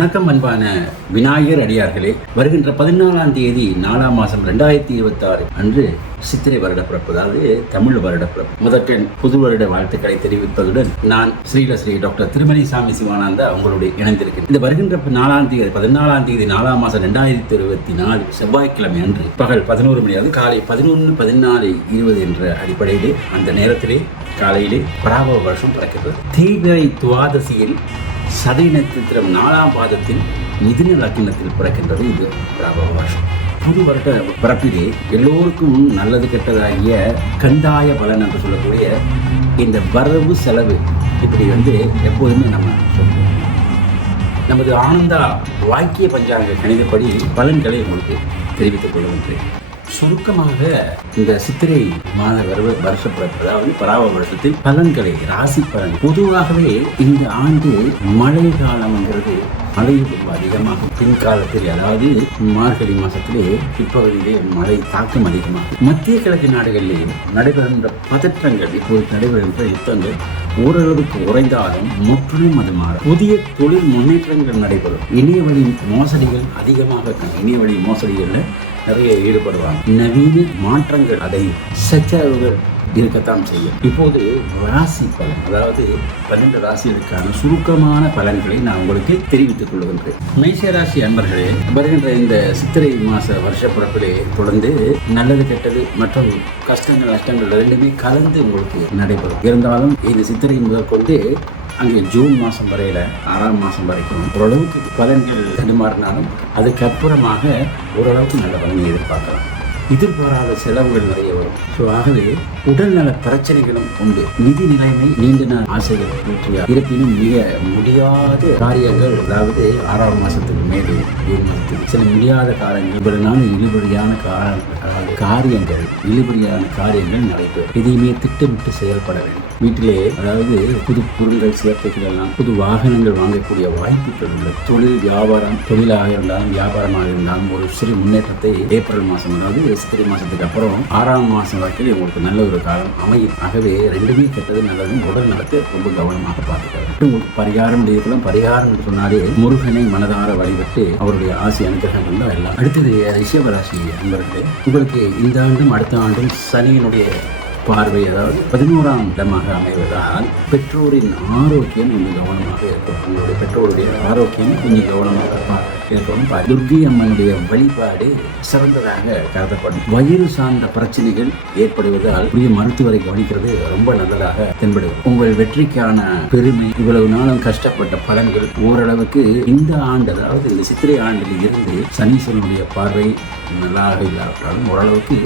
வணக்கம் அன்பான விநாயகர் அடியார்களே. வருகின்ற 14ஆம் தேதி 4ஆம் மாதம் 2026 அன்று சித்திரை வருடப்பிறப்பு, அதாவது தமிழ் வருடப்பிறப்பு. முதற்கண் புது வருட வாழ்த்துக்களை தெரிவிப்பதுடன் நான் ஸ்ரீ டாக்டர் திருமணிசாமி சிவானந்தா உங்களுடைய இணைந்திருக்கிறேன். இந்த வருகின்ற 14ஆம் தேதி 4ஆம் மாதம் 2024 செவ்வாய்க்கிழமை அன்று பகல் 11 மணி, அதாவது காலை 11:14:20 என்ற அடிப்படையிலே அந்த நேரத்திலே காலையிலே பராபவ வருஷம் பிறக்கிறது. தேய்பிறை துவாதசியில் சதய நட்சத்திரம் 4ஆம் பாதத்தில் மிதுன லக்னத்தில் பிறக்கின்றது இது பராபவ வருஷம். புது வருட பிறப்பிலே எல்லோருக்கும் நல்லது கெட்டதாகிய கந்தாய பலன் என்று சொல்லக்கூடிய இந்த வரவு செலவு இப்படி எப்போதுமே நம்ம சொல்லுவோம். நமது ஆனந்தா வாக்கிய பஞ்சாங்க கணிதப்படி பலன்களை உங்களுக்கு தெரிவித்துக் கொள்கின்றேன். சுருக்கமாக இந்த சித்திரை மாத வருஷ பிறப்பு, அதாவது பராபவ வருஷத்தில் பலன்களை, ராசி பலன். பொதுவாகவே இந்த ஆண்டு மழை காலம்ங்கிறது மழை ரொம்ப அதிகமாகும். பின்காலத்தில், அதாவது மார்கழி மாசத்திலே பிற்பகுதியிலே மழை தாக்கம் அதிகமாகும். மத்திய கிழக்கு நாடுகளிலே நடைபெறுகின்ற பதற்றங்கள், இப்போது நடைபெறுகின்ற யுத்தங்கள் ஓரளவுக்கு உறைந்தாலும் முற்றிலும் அது மாறும். புதிய தொழில் முன்னேற்றங்கள் நடைபெறும். இணையவழி மோசடிகள் அதிகமாக இணையவழி மோசடிகள்ல நிறைய ஈடுபடுவாங்க. நவீன மாற்றங்கள் அடையும். சச்சரவுகள் இருக்கத்தான் செய்யும். இப்போது ராசி பலன், அதாவது 12 ராசிகளுக்கான சுருக்கமான பலன்களை நான் உங்களுக்கு தெரிவித்துக் கொள்கின்றேன். மேஷ ராசி அன்பர்களே, வருகின்ற இந்த சித்திரை மாச வருஷ பிறப்பிலே தொடர்ந்து நல்லது கெட்டது மற்றும் கஷ்டங்கள் நஷ்டங்கள் ரெண்டுமே கலந்து உங்களுக்கு நடைபெறும். இருந்தாலும் இந்த சித்திரை முதற்கொண்டு அங்கே ஜூன் மாதம் வரையில 6ஆம் மாதம் வரைக்கும் ஓரளவுக்கு பலன்கள் தடுமாறினாலும் அதுக்கப்புறமாக ஓரளவுக்கு நல்ல பலனை எதிர்பார்க்கலாம். எதிர்பாராத செலவுகள் நிறைய வரும். ஸோ ஆகவே உடல்நல பிரச்சனைகளும் உண்டு. நிதி நிலைமை நீண்ட நாள் ஆசைகள் பற்றியா இருப்பினும் மிக முடியாத காரியங்கள், அதாவது 6ஆம் மாதத்துக்கு மேலே ஜூன் மாதத்துக்கு சில முடியாத காரியங்கள், இழுபறியான காரியங்கள் நடைபெறும். எதையுமே திட்டமிட்டு செயல்பட வேண்டும். வீட்டிலே, அதாவது புது பொருள்கள் சேர்க்கைகள் எல்லாம், புது வாகனங்கள் வாங்கக்கூடிய வாய்ப்புகள் உள்ளது. தொழில் வியாபாரம், தொழிலாக இருந்தாலும் வியாபாரமாக இருந்தாலும் ஒரு சிறு முன்னேற்றத்தை ஏப்ரல் மாதம், அதாவது சித்திரை மாதத்துக்கு அப்புறம் 6ஆம் மாதம் வரைக்கும் உங்களுக்கு நல்ல ஒரு காலம் அமையும். ஆகவே ரெண்டுமே கெட்டது நல்லதும் உடல் நலத்தை ரொம்ப கவனமாக பார்த்துக்கிறது. உங்களுக்கு பரிகாரம் இருக்கலாம். பரிகாரம் என்று சொன்னாலே முருகனை மனதார வழிபட்டு அவருடைய ஆசை அனுகிரகம் தான் எல்லாம். அடுத்தது ரிஷபராசி அன்பர்களே, உங்களுக்கு இந்த ஆண்டும் அடுத்த ஆண்டும் சனியினுடைய பார்வை, அதாவது 11ஆம் இடமாக அமைவதால் பெற்றோரின் ஆரோக்கியம் கொஞ்சம் கவனமாக இருக்கும். உங்களுடைய பெற்றோருடைய ஆரோக்கியம் கொஞ்சம் கவனமாக இருக்கணும். துர்கை அம்மனுடைய வழிபாடு சிறந்ததாக கருதப்படும். வயிறு சார்ந்த பிரச்சனைகள் ஏற்படுவதால் புதிய மருத்துவரை கவனிக்கிறது ரொம்ப நல்லதாக தென்படுது. உங்கள் வெற்றிக்கான பெருமை, இவ்வளவு நாளும் கஷ்டப்பட்ட பலன்கள் ஓரளவுக்கு இந்த ஆண்டு, அதாவது இந்த சித்திரை ஆண்டில் இருந்து சனீஸ்வரனுடைய பார்வை நல்லாக இல்லாவிட்டாலும் ஓரளவுக்கு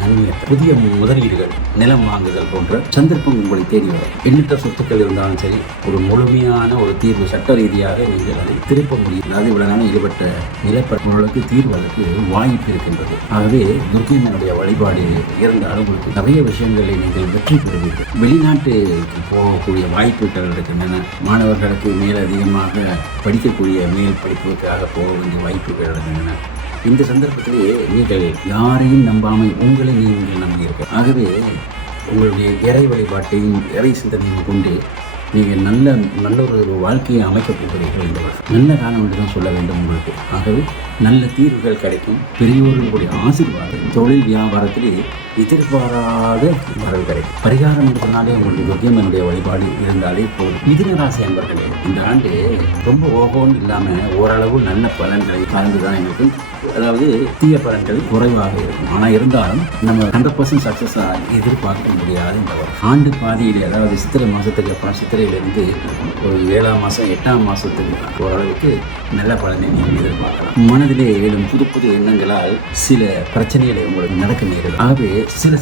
நன்மை. புதிய முதலீடுகள், நிலம் வாங்குதல் போன்ற சந்தர்ப்பம் உங்களை தேடி வரும். எண்ணற்ற சொத்துக்கள் இருந்தாலும் சரி, ஒரு முழுமையான ஒரு தீர்வு சட்ட ரீதியாக நீங்கள் அதை திருப்ப முடியும். அதாவது இவ்வளவு ஈடுபட்ட நிலப்பரப்புகளுக்கு தீர்வதற்கு வாய்ப்பு இருக்கின்றது. ஆகவே துர்க்கையினுடைய வழிபாடு இருந்தாலும் உங்களுக்கு நிறைய விஷயங்களை நீங்கள் வெற்றி பெறுவீர்கள். வெளிநாட்டுக்கு போகக்கூடிய வாய்ப்புகள் இருக்கின்றன. மாணவர்களுக்கு மேலதிகமாக படிக்கக்கூடிய மேல் படிப்புக்காக போக வேண்டிய வாய்ப்புகள் இருக்கின்றன. இந்த சந்தர்ப்பத்திலே நீங்கள் யாரையும் நம்பாமல் உங்களை நீங்கள் நம்பியிருக்க. ஆகவே உங்களுடைய இறை வழிபாட்டையும் இறை சிந்தனையும் கொண்டு நீங்கள் நல்ல ஒரு வாழ்க்கையை அமைக்கப் போகிறீர்கள். இந்த வருஷம் நல்ல காலம் என்று தான் சொல்ல வேண்டும் உங்களுக்கு. ஆகவே நல்ல தீர்வுகள் கிடைக்கும். பெரியோர்களுடைய ஆசீர்வாதம், தொழில் வியாபாரத்திலே எதிர்பாராத வரவு கிடைக்கும். பரிகாரம் என்று சொன்னாலே உங்களுக்கு துர்க்கையம்மனுடைய வழிபாடு இருந்தாலே போதும். மிதுன ராசி அன்பர்களே, இந்த ஆண்டு ரொம்ப ஓகோன்னு இல்லாமல் ஓரளவு நல்ல பலன்களை கலந்துதான் எங்களுக்கு, அதாவது தீய பலன்கள் குறைவாக இருக்கும். ஆனால் இருந்தாலும் நம்ம 100% சக்ஸஸாக எதிர்பார்க்க முடியாது. இந்த ஆண்டு பாதியிலே, அதாவது சித்திரை மாதத்துக்கு அப்புறம் சித்திரையிலிருந்து ஒரு 7ஆம் மாதம் 8ஆம் மாதத்துக்கு ஓரளவுக்கு நல்ல பலனை நீங்கள் எதிர்பார்க்கலாம். மனதிலே எழும் புது எண்ணங்களால் சில பிரச்சனைகளை உங்களுக்கு நடக்க நேரிடும். ஆகவே சில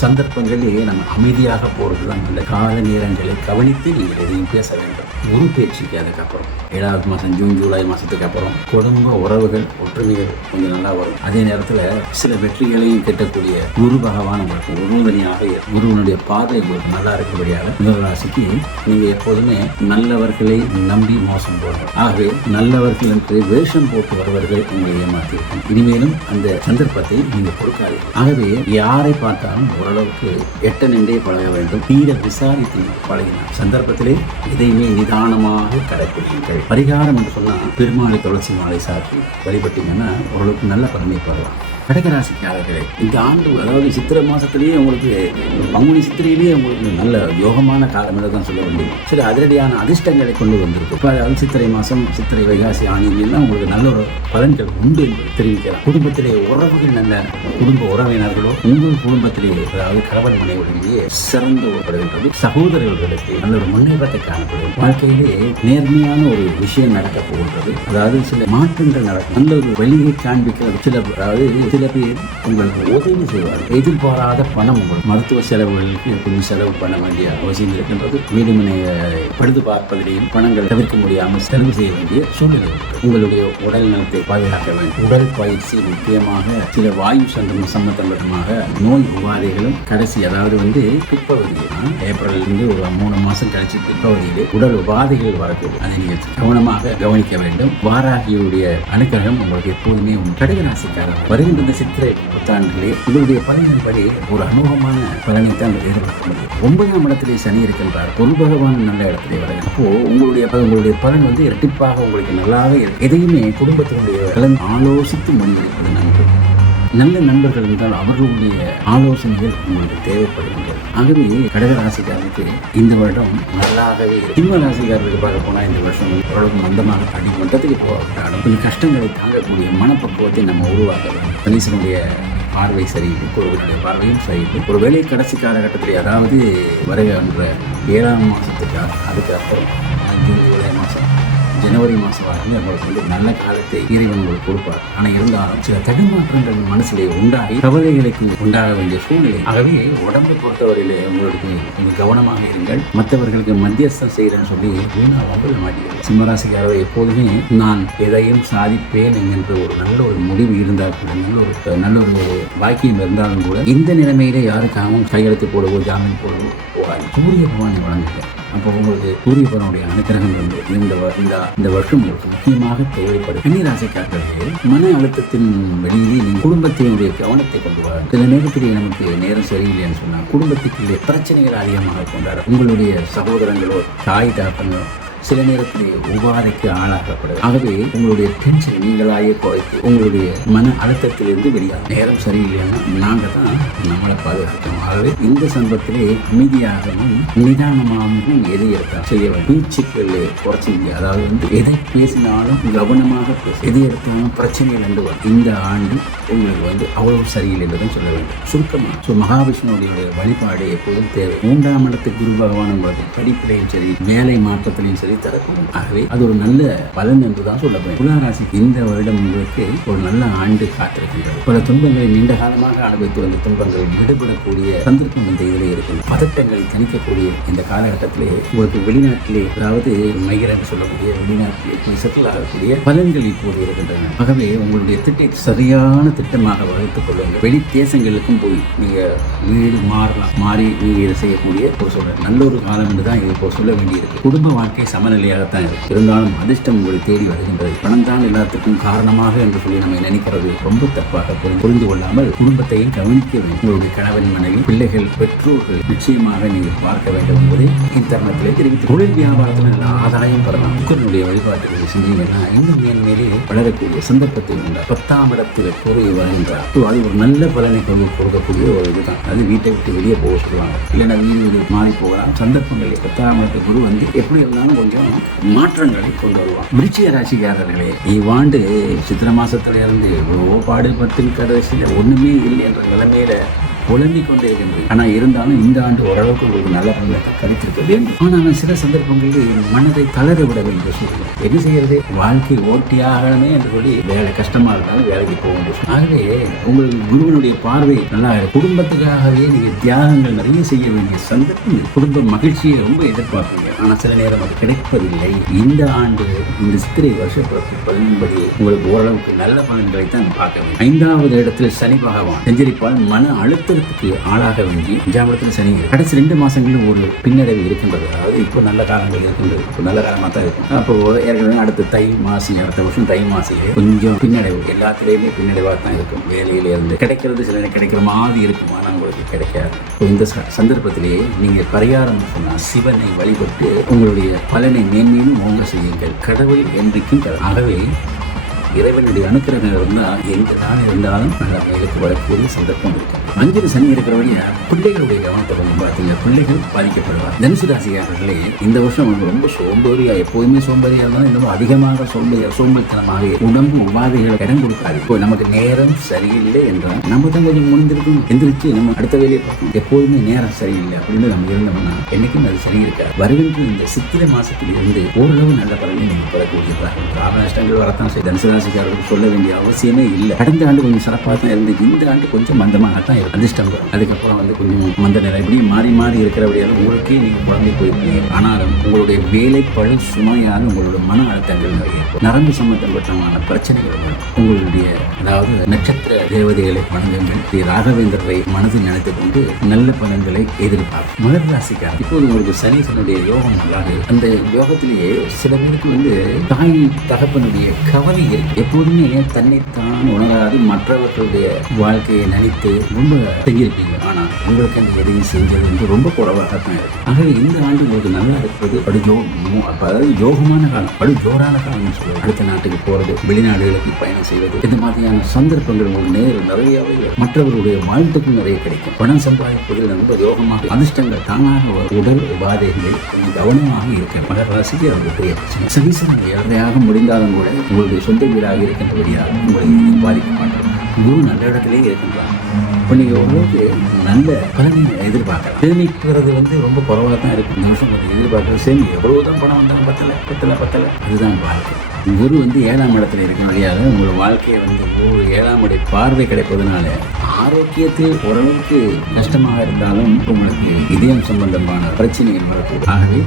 சந்தர்ப்பங்களிலே நம்ம அமைதியாக போகிறது தான் நல்ல. கால நேரங்களை கவனித்து நீங்கள் எதையும் பேச வேண்டும். குரு பேச்சுக்கு அதுக்கப்புறம் 7ஆவது மாதம் ஜூன் ஜூலை மாதத்துக்கு அப்புறம் குடும்ப உறவுகள் ஒற்றுமைகள் கொஞ்சம் நல்லா வரும். அதே நேரத்தில் சில வெற்றிகளையும் கெட்டக்கூடிய குரு பகவான் உங்களுக்கு உறுதுணையாக, குருவனுடைய பாதை உங்களுக்கு நல்லா இருக்கக்கூடியாக மிதுனராசிக்கு நீங்கள் எப்போதுமே நல்லவர்களை நம்பி மோசம் போடுறோம். ஆகவே நல்லவர்கள் என்று வேஷம் போட்டு வருவர்கள் உங்களை ஏமாற்றியிருக்கும். இனிமேலும் அந்த சந்தர்ப்பத்தை நீங்கள் கொடுக்காதீர்கள். ஆகவே யாரை பார்த்தாலும் ஓரளவுக்கு எட்ட நின்றே பழக வேண்டும். தீர விசாரித்து பழகினார் சந்தர்ப்பத்திலே எதையுமே நிதானமாக கடைபிடிங்கள். பரிகாரம் என்று சொன்னால் பெருமாளை துளசி மாலை சாற்றி வழிபட்டீங்கன்னா ஓரளவுக்கு நல்ல பலனை பெறலாம். கடகராசிக்காரர்களே, இந்த ஆண்டு அதாவது சித்திரை மாதத்திலேயே உங்களுக்கு பங்குனி சித்திரையிலேயே உங்களுக்கு நல்ல யோகமான காலம் என்று தான் சொல்ல வேண்டும். சில அதிரடியான அதிர்ஷ்டங்களை கொண்டு வந்திருக்கு. இப்போ அதாவது சித்திரை மாதம், சித்திரை வைகாசி ஆணியெல்லாம் உங்களுக்கு நல்ல ஒரு பலன்கள் உண்டு என்று தெரிவிக்கலாம். குடும்பத்திலே உறவுகள் நல்ல குடும்ப உறவினர்களோ உங்கள் குடும்பத்திலே அதாவது கணவன் மனைவியிலேயே சிறந்து ஓடுகின்றது. சகோதரர்களுக்கு நல்ல ஒரு முன்னேற்றத்தை காணப்படும். வாழ்க்கையிலே நேர்மையான ஒரு விஷயம் நடக்க போகின்றது. அதாவது சில மாற்றங்கள் நடக்கும். நல்ல ஒரு வழியை காண்பிக்கிறது. சில பேர் உங்களுக்கு உதவி செய்வார்கள். எதிர்பாராத பணம் உங்களுக்கு மருத்துவ செலவுகளுக்கு கொஞ்சம் செலவு பண்ண வேண்டிய அவசியம் இருக்கின்றது. வீடுமனை பழுது பார்ப்பதிலேயும் பணங்கள் தவிர்க்க முடியாமல் செலவு செய்ய வேண்டிய சூழ்நிலை. உங்களுடைய உடல் நலத்தை பாதுகாக்க வேண்டும். உடல் பயிற்சி முக்கியமாக சில வாயு சம்பந்தமாக நோய் உபாதைகளும் கடைசி அதாவது பிற்பகுதியில் ஏப்ரலிருந்து ஒரு 3 மாதம் கழிச்சு பிற்பகுதியிலே உடல் உபாதைகள் வரக்கூடும். அதை நீங்கள் கவனமாக கவனிக்க வேண்டும். வாராகியுடைய அனுக்கிரகம் உங்களுக்கு எப்போதுமே கடகராசிக்காரர் வருகின்ற சித்திரை புத்தாண்டிலே உங்களுடைய பலனின்படி ஒரு அனுபவமான பலனை தான் எதிர்பார்க்க முடியும். 9ஆம் இடத்திலே சனி இருக்கின்றார். பொருள் பகவான் நல்ல இடத்திலே வருகிறார். அப்போ உங்களுடைய பலன் இரட்டிப்பாக உங்களுக்கு நல்லாக இருக்கும். எதையுமே குடும்பத்தினுடைய கலந்து ஆலோசித்து முடிவெடுப்பது நன்று. நல்ல நண்பர்கள் இருந்தால் அவர்களுடைய ஆலோசனைகள் உங்களுக்கு தேவைப்படுகின்றது. ஆகவே கடகராசிக்காரருக்கு இந்த வருடம் நல்லாகவே சிம்ம ராசிக்காரருக்கு பார்க்க போனால் இந்த வருஷம் ஓரளவுக்கு மந்தமாக அடிமட்டத்துக்கு போகப்பட்டாலும் கொஞ்சம் கஷ்டங்களை தாங்கக்கூடிய மனப்பக்குவத்தை நம்ம உருவாக்க வேண்டும். கணேசனுடைய பார்வை சரியில்லை, குருவினுடைய பார்வையும் சரியில்லை. ஒரு வேலை கடைசி காலகட்டத்தில் அதாவது வருகின்ற 7ஆம் மாதத்துக்கு அதுக்கு அப்புறம் ஜூலை மாதம் ஜனவரி மாதம் வரைக்கும் உங்களுக்கு நல்ல காலத்தை இறைவன் உங்களுக்கு கொடுப்பார். ஆனால் இருந்தாலும் சில தடுமாற்றங்கள் மனசிலே உண்டாகி கவலைகளுக்கு உண்டாக வேண்டிய சூழ்நிலை. ஆகவே உடம்பை பொறுத்தவரையிலே உங்களுக்கு கொஞ்சம் கவனமாக இருங்கள். மற்றவர்களுக்கு மத்தியஸ்தம் செய்கிறேன்னு சொல்லி வீணா வம்பல் மாட்டீர்கள். சிம்மராசிக்காரவை எப்போதுமே நான் எதையும் சாதிப்பேன் என்கின்ற ஒரு நல்ல ஒரு முடிவு இருந்தால் கூட நல்ல ஒரு பாக்கியம் இருந்தாலும் கூட இந்த நிலைமையிலே யாருக்காகவும் கையெழுத்து போடவோ ஜாமீன் போடவோ போகாது. சூரிய பகவானை வழங்குகிறேன். அப்போ உங்களுக்கு சூரிய பகவானுடைய அனுக்கிரகம் வந்து இந்த வருஷம் உங்களுக்கு முக்கியமாக தேவைப்படும். கன்னிராசிக்காரர்களே, மன அழுத்தத்தின் வெளியிலே நீங்கள் குடும்பத்தினுடைய கவனத்தை கொண்டு வர சில நேரத்திலே நமக்கு நேரம் சரியில்லைன்னு சொன்னால் குடும்பத்துக்குள்ளே பிரச்சனைகள் அதிகமாக கொண்டாடும். உங்களுடைய சகோதரங்களோ தாய் தாப்பங்களோ சில நேரத்திலே உபாதைக்கு ஆளாகப்படுது. ஆகவே உங்களுடைய டென்ஷன் நீங்களாயே குறைத்து உங்களுடைய மன அழுத்தத்திலிருந்து வெளியாக நேரம் சரியில்லைன்னா நாங்கள் தான் நம்மளை பாதுகாக்கணும். ஆகவே இந்த சந்தர்ப்பத்திலே அமைதியாகவும் நிதானமாகவும் எதை எடுத்தாலும் செய்ய வேண்டும். பேச்சுக்களை குறைச்சிங்க. அதாவது எதை பேசினாலும் கவனமாக பேச, எதை எடுத்தாலும் பிரச்சனைகள் என்று வரும். இந்த ஆண்டு உங்களுக்கு அவ்வளவு சரியில்லை என்றும் சொல்ல வேண்டும். சுருக்கமாக மகாவிஷ்ணுடைய வழிபாடு எப்போதும் தேவை. 3ஆம் இடத்துக்கு குரு பகவான் உங்களுக்கு படிப்பிலையும் சரி வேலை மாற்றத்திலையும் சரி தரக்கூடும். ஆகவே அது ஒரு நல்ல பலன் என்றுதான் சொல்ல வேண்டும். துளாராசிக்கு இந்த வருடம் உங்களுக்கு ஒரு நல்ல ஆண்டு காத்திருக்கின்றது. பல துன்பங்களை நீண்ட காலமாக அனுபவித்து வந்த துன்பங்கள் விடுபடக்கூடிய சந்தர்ப்பம் இந்த இதிலே இருக்கிறது. பதட்டங்களை தணிக்கக்கூடிய இந்த காலகட்டத்திலே உங்களுக்கு வெளிநாட்டிலே அதாவது மைக்ரேட் சொல்லக்கூடிய வெளிநாட்டிலே போய் செட்டில் ஆகக்கூடிய பலன்கள் இப்போது இருக்கின்றன. ஆகவே உங்களுடைய திட்டத்தை சரியான திட்டமாக வகுத்துக் கொள்ளுங்கள். வெளி தேசங்களுக்கும் போய் நீங்க வீடு மாறி நீங்க இதை செய்யக்கூடிய ஒரு சொல்ற நல்ல ஒரு காலம் என்றுதான் இது இப்போ சொல்ல வேண்டியிருக்கு. குடும்ப வாழ்க்கை சமநிலையாகத்தான் இருக்கு. இருந்தாலும் அதிர்ஷ்டம் உங்களை தேடி வருகின்றது. பணம் தான் எல்லாத்துக்கும் காரணமாக என்று சொல்லி நம்ம நினைக்கிறது ரொம்ப தப்பாக புரிந்து கொள்ளாமல் குடும்பத்தையும் கவனிக்க வேண்டும். உங்களுடைய கணவன் மனைவி பிள்ளைகள் பெற்றோர்கள் நிச்சயமாக நீங்கள் பார்க்க வேண்டும் என்பதை இந்த தருணத்திலே தெரிவித்து தொழில் வியாபாரத்தில் நல்ல ஆதாயம் பெறலாம். உங்களுடைய வழிபாட்டுகளை செஞ்சீங்கன்னா இன்னும் மேலே வளரக்கூடிய சந்தர்ப்பத்தை உண்டார். 10ஆம் இடத்தில் கூறிய வருகின்றார். அது ஒரு நல்ல பலனை கொடுக்கக்கூடிய ஒரு இதுதான். அது வீட்டை விட்டு வெளியே போக சொல்லுவாங்க. இல்லைன்னா வீடு மாறி போகலாம். சந்தர்ப்பங்களில் 10ஆம் இடத்து குரு எப்படி இருந்தாலும் கொஞ்சம் மாற்றங்களை கொண்டு வருவான். விருச்சிக ராசிக்காரர்களே, இவ்வாண்டு சித்திரை மாசத்துல இருந்து எவ்வளவோ பாடுபட்டு கடைசியில் ஒண்ணுமே இல்லை என்ற நிலைமையில புலம்பிக் கொண்டே இருக்கின்றது. ஆனால் இருந்தாலும் இந்த ஆண்டு ஓரளவுக்கு ஒரு நல்ல பலத்தை கருத்திருக்க வேண்டும். ஆனால் சில சந்தர்ப்பங்களில் மனதை தளர விட வேண்டிய சூழ்நிலை. என்ன செய்யறது? வாழ்க்கை ஓட்டியாகணுமே என்று சொல்லி வேலை கஷ்டமா இருந்தாலும் வேலைக்கு போக வேண்டும். ஆகவே உங்களுக்கு குருவனுடைய பார்வை நல்லா குடும்பத்துக்காகவே நீங்க தியாகங்கள் நிறைய செய்ய வேண்டிய சந்தர்ப்பம். குடும்ப மகிழ்ச்சியை ரொம்ப எதிர்பார்ப்பீங்க. ஆனால் சில நேரம் அது கிடைப்பதில்லை. இந்த ஆண்டு இந்த சித்திரை வருஷப்பிறப்பு பலன்படி உங்களுக்கு ஓரளவுக்கு நல்ல பலன்களை தான் பார்க்க வேண்டும். 5ஆவது இடத்தில் சனி பகவான் செஞ்சரிப்பால் மன அழுத்தம் சஞ்சலத்துக்கு ஆளாக வேண்டி 5ஆம் இடத்துல சனி இருக்கு. கடைசி 2 மாசங்களும் ஒரு பின்னடைவு இருக்கின்றது. அதாவது இப்போ நல்ல காலங்கள் இருக்கின்றது, இப்போ நல்ல காலமாக தான் இருக்கும். அப்போ ஏற்கனவே அடுத்த தை மாசி, அடுத்த வருஷம் தை மாசிலே கொஞ்சம் பின்னடைவு, எல்லாத்திலேயுமே பின்னடைவாக தான் இருக்கும். வேலையில இருந்து கிடைக்கிறது சில கிடைக்கிற மாதிரி இருக்கும், ஆனால் உங்களுக்கு கிடைக்காது. இந்த சந்தர்ப்பத்திலேயே நீங்கள் பரிகாரம் சொன்னால் சிவனை வழிபட்டு உங்களுடைய பலனை மேன்மேலும் ஓங்க செய்யுங்கள். கடவுள் என்றைக்கும் ஆகவே இறைவனுடைய அனுக்கிரகம் இருந்தால் எந்த நாள் இருந்தாலும் நல்ல மேலுக்கு வரக்கூடிய சந்தர்ப்பம் இருக்கு. 5 சனி இருக்கிறவரைய பிள்ளைகளுடைய கவனத்தை கொஞ்சம் பார்த்தீங்க, பிள்ளைகள் பாதிக்கப்படுவார். தனுசு ராசிக்காரர்களே இந்த வருஷம் ரொம்ப சோம்பேறியா, எப்போதுமே சோம்பேறியா இருந்தாலும் இன்னமும் அதிகமாக சோம்பேறித்தனமாக உடம்பு உபாதைகளை இடம் கொடுக்காது. இப்போ நமக்கு நேரம் சரியில்லை என்றால் நம்ம தான் கொஞ்சம் முடிந்திருக்கும், எந்திரிச்சு நம்ம அடுத்த வேலையை பார்க்கணும். எப்போதுமே நேரம் சரியில்லை அப்படின்னு நம்ம இருந்தோம்னா என்னைக்கும் அது சரி இருக்காது. வருகின்ற இந்த சித்திரை மாசத்தில் இருந்து ஓரளவு நல்ல பலனை நம்ம பெறக்கூடியதாக ஆபரணங்கள் வரத்தான் செய்ய தனுசு ராசிக்காரர்களுக்கு சொல்ல வேண்டிய அவசியமே இல்லை. கடந்த ஆண்டு கொஞ்சம் சிறப்பாக தான் இருந்து, இந்த ஆண்டு கொஞ்சம் மந்தமாகத்தான் அதிர்ஷ்டம் வரும். அதுக்கப்புறம் கொஞ்சம் மந்த நிலை இப்படி மாறி மாறி இருக்கிறபடியால் உங்களுக்கே நீங்கள் குழந்தை போயிருக்கீங்க. ஆனாலும் உங்களுடைய வேலை பழு சுமையால் உங்களோட மன அழுத்தங்கள் நிறைய நரம்பு சம்பந்தப்பட்டமான பிரச்சனைகள் வரும். உங்களுடைய அதாவது நட்சத்திர தேவதைகளை வணங்குங்கள். ராகவேந்திரரை மனதில் நினைத்துக் கொண்டு நல்ல பலன்களை எதிர்பார்க்கும். மகர ராசிக்காரர் இப்போது உங்களுக்கு சனீஸ்வரனுடைய யோகம் நல்லாது. அந்த யோகத்திலேயே சில பேருக்கு தாய் தகப்பனுடைய கவலை இருக்கு. எப்போதுமே தன்னைத்தான் உணராது மற்றவர்களுடைய வாழ்க்கையை நினைத்து ரொம்ப செஞ்சிருப்பீங்க. ஆனால் உங்களுக்கு அந்த எதையும் செஞ்சது வந்து ரொம்ப குறைவாகத்தான் இருக்கும். ஆகவே இந்த ஆண்டு உங்களுக்கு நல்லா இருப்பது அதாவது யோகமான காலம், படு ஜோரான காலம் சொல்லுவது. அடுத்த நாட்டுக்கு போறது, வெளிநாடுகளுக்கு பயணம் செய்வது, இந்த மாதிரியான சந்தர்ப்பங்கள் உங்களுக்கு நிறையவே மற்றவர்களுடைய வாழ்த்துக்கும் நிறைய கிடைக்கும். பணம் சம்பாதிப்பதில் ரொம்ப யோகமாக அதிர்ஷ்டங்கள் தானாக உடல் உபாதைகளில் கொஞ்சம் கவனமாக இருக்க மகர ராசிக்கு அது பெரிய பிரச்சனை. சனீஸ்வரன் யாரையாக முடிந்தாலும் கூட உங்களுடைய சொந்த வீடாக இருக்கின்றபடியாக உங்களை பாதிக்க மாட்டாங்க. குரு நல்ல இடத்திலேயே இருக்கின்றாங்க. இப்போ நீங்கள் ஓரளவுக்கு நல்ல பலனை எதிர்பார்க்கலாம். சேமிக்கிறது ரொம்ப குறைவாக தான் இருக்கும். இந்த வருஷம் கொஞ்சம் எதிர்பார்க்குறது எவ்வளவுதான் பணம் வந்தாலும் பத்தலை அதுதான் வாழ்க்கை. குரு 7ஆம் இடத்துல இருக்க வழியாக உங்களோட வாழ்க்கையை ஒரு 7ஆம் இட பார்வை கிடைப்பதனால ஆரோக்கியத்தில் ஓரளவுக்கு கஷ்டமாக இருந்தாலும் உங்களுக்கு இதயம் சம்பந்தமான பிரச்சனைகள் வரக்கூடும். ஆகவே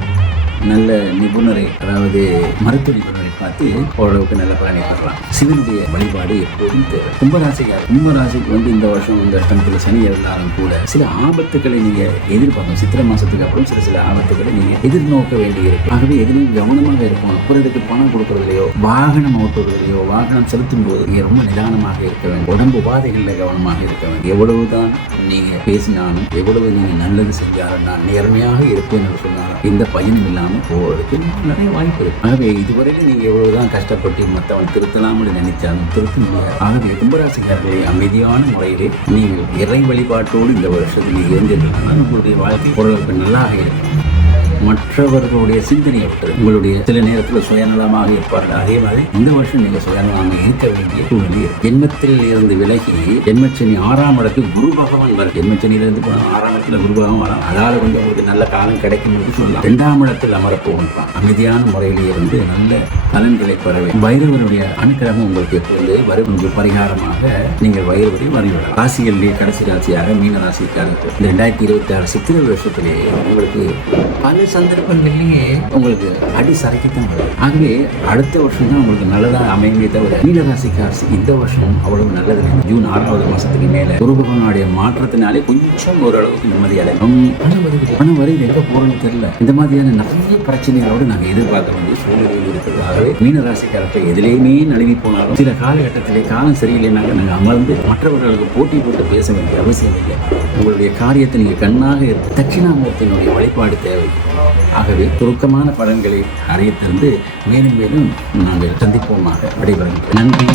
நல்ல நிபுணரை, அதாவது மருத்துவ நிபுணரை பார்த்து ஓரளவுக்கு நல்ல பலனை பெறலாம். சிவனுடைய வழிபாடு எப்போதும் தேவை. கும்பராசிக்கு இந்த வருஷம் இந்த அஷ்டமத்தில் சனி இருந்தாலும் கூட சில ஆபத்துக்களை நீங்க எதிர்பார்க்கணும். சித்திரை மாசத்துக்கு அப்புறம் சில ஆபத்துக்களை நீங்க எதிர்நோக்க வேண்டி இருக்கும். ஆகவே எதுவும் கவனமாக இருக்கணும். அப்புறத்துக்கு பணம் கொடுக்கறதுலையோ, வாகனம் ஓட்டுவதிலையோ, வாகனம் செலுத்தும் போது நீங்க ரொம்ப நிதானமாக இருக்க வேண்டும். உடம்பு உபாதைகளில் கவனமாக இருக்க வேண்டும். எவ்வளவுதான் நீங்க பேசினாலும், எவ்வளவு நீங்க நல்லது செஞ்சாலும், நான் நேர்மையாக இருப்பேன் என்று சொன்னாலும் இந்த பயனும் இல்லாமல் போவதற்கு நிறைய வாய்ப்பு இருக்கு. ஆகவே இதுவரையில் நீங்க எவ்வளவுதான் கஷ்டப்பட்டு மற்றவன் திருத்தலாம் நினைச்சாலும் திருத்த முடியாது. ஆகவே கும்பராசிக்காரர்களை அமைதியான முறையிலே நீங்கள் இறை வழிபாட்டோடு இந்த வருஷத்தில் இருந்தீர்கள், உங்களுடைய வாழ்க்கை ஓரளவுக்கு நல்லாக இருக்கும். மற்றவர்களுடைய சிந்தனையை விட்டு உங்களுடைய சில நேரத்தில் சுயநலமாக இருப்பார்கள். அதே மாதிரி இந்த வருஷம் நீங்கள் சுயநலமாக இருக்க வேண்டிய சூழ்நிலை. ஜென்மத்தில் இருந்து விலகி ஜென்மச்சனி 6ஆம் இடத்துக்கு குரு பகவான் வரும். ஜென்மச்சனியிலிருந்து 6ஆம் இடத்துல குரு பகவான் வரும். அதாவது உங்களுக்கு நல்ல காலம் கிடைக்கும் என்று சொல்லலாம். 2ஆம் இடத்தில் அமரப்போகின்றான். அமைதியான முறையில் இருந்து நல்ல பலன்களை பெற வேண்டும். வைரவருடைய அனுக்கிரகம் உங்களுக்கு எப்போது வரும் பரிகாரமாக நீங்கள் வைரவரை வரைவிடலாம். ராசிகளிலே கடைசி ராசியாக மீன ராசிக்காரர்கள் இந்த 2026 சித்திரை வருஷத்திலேயே உங்களுக்கு பல சந்தர்ப்பங்களிலேயே உங்களுக்கு அடி சரைக்கத்தான் வரும். ஆகவே அடுத்த வருஷம் தான் உங்களுக்கு நல்லதாக அமையுமே தவிர மீனராசிக்காரசி இந்த வருஷம் அவ்வளவு நல்லது. ஜூன் 6வது மாசத்துக்கு மேல குரு பகவானுடைய மாற்றத்தினாலே கொஞ்சம் ஓரளவுக்கு நிம்மதி அடையும். பணம் வருது எங்க போறோம்னு தெரியல. இந்த மாதிரியான நிறைய பிரச்சனைகளோடு நாங்கள் எதிர்பார்க்க வேண்டிய சூழ்நிலையில் இருக்கிறது. ஆகவே மீனராசிக்காரத்தை எதிலேயுமே நழுவி போனாலும் சில காலகட்டத்திலே காலம் சரியில்லைனாக்க நாங்கள் அமர்ந்து மற்றவர்களுக்கு போட்டி போட்டு பேச வேண்டிய அவசியம் இல்லை. உங்களுடைய காரியத்தை நீங்கள் கண்ணாக இருக்க தட்சிணாமூர்த்தியினுடைய வழிபாடு தேவை. ஆகவே துருக்கமான பலன்களை அறியத்திருந்து மேலும் மேலும் நாங்கள் சந்திப்போமாக விடைபெறுகிறோம். நன்றி.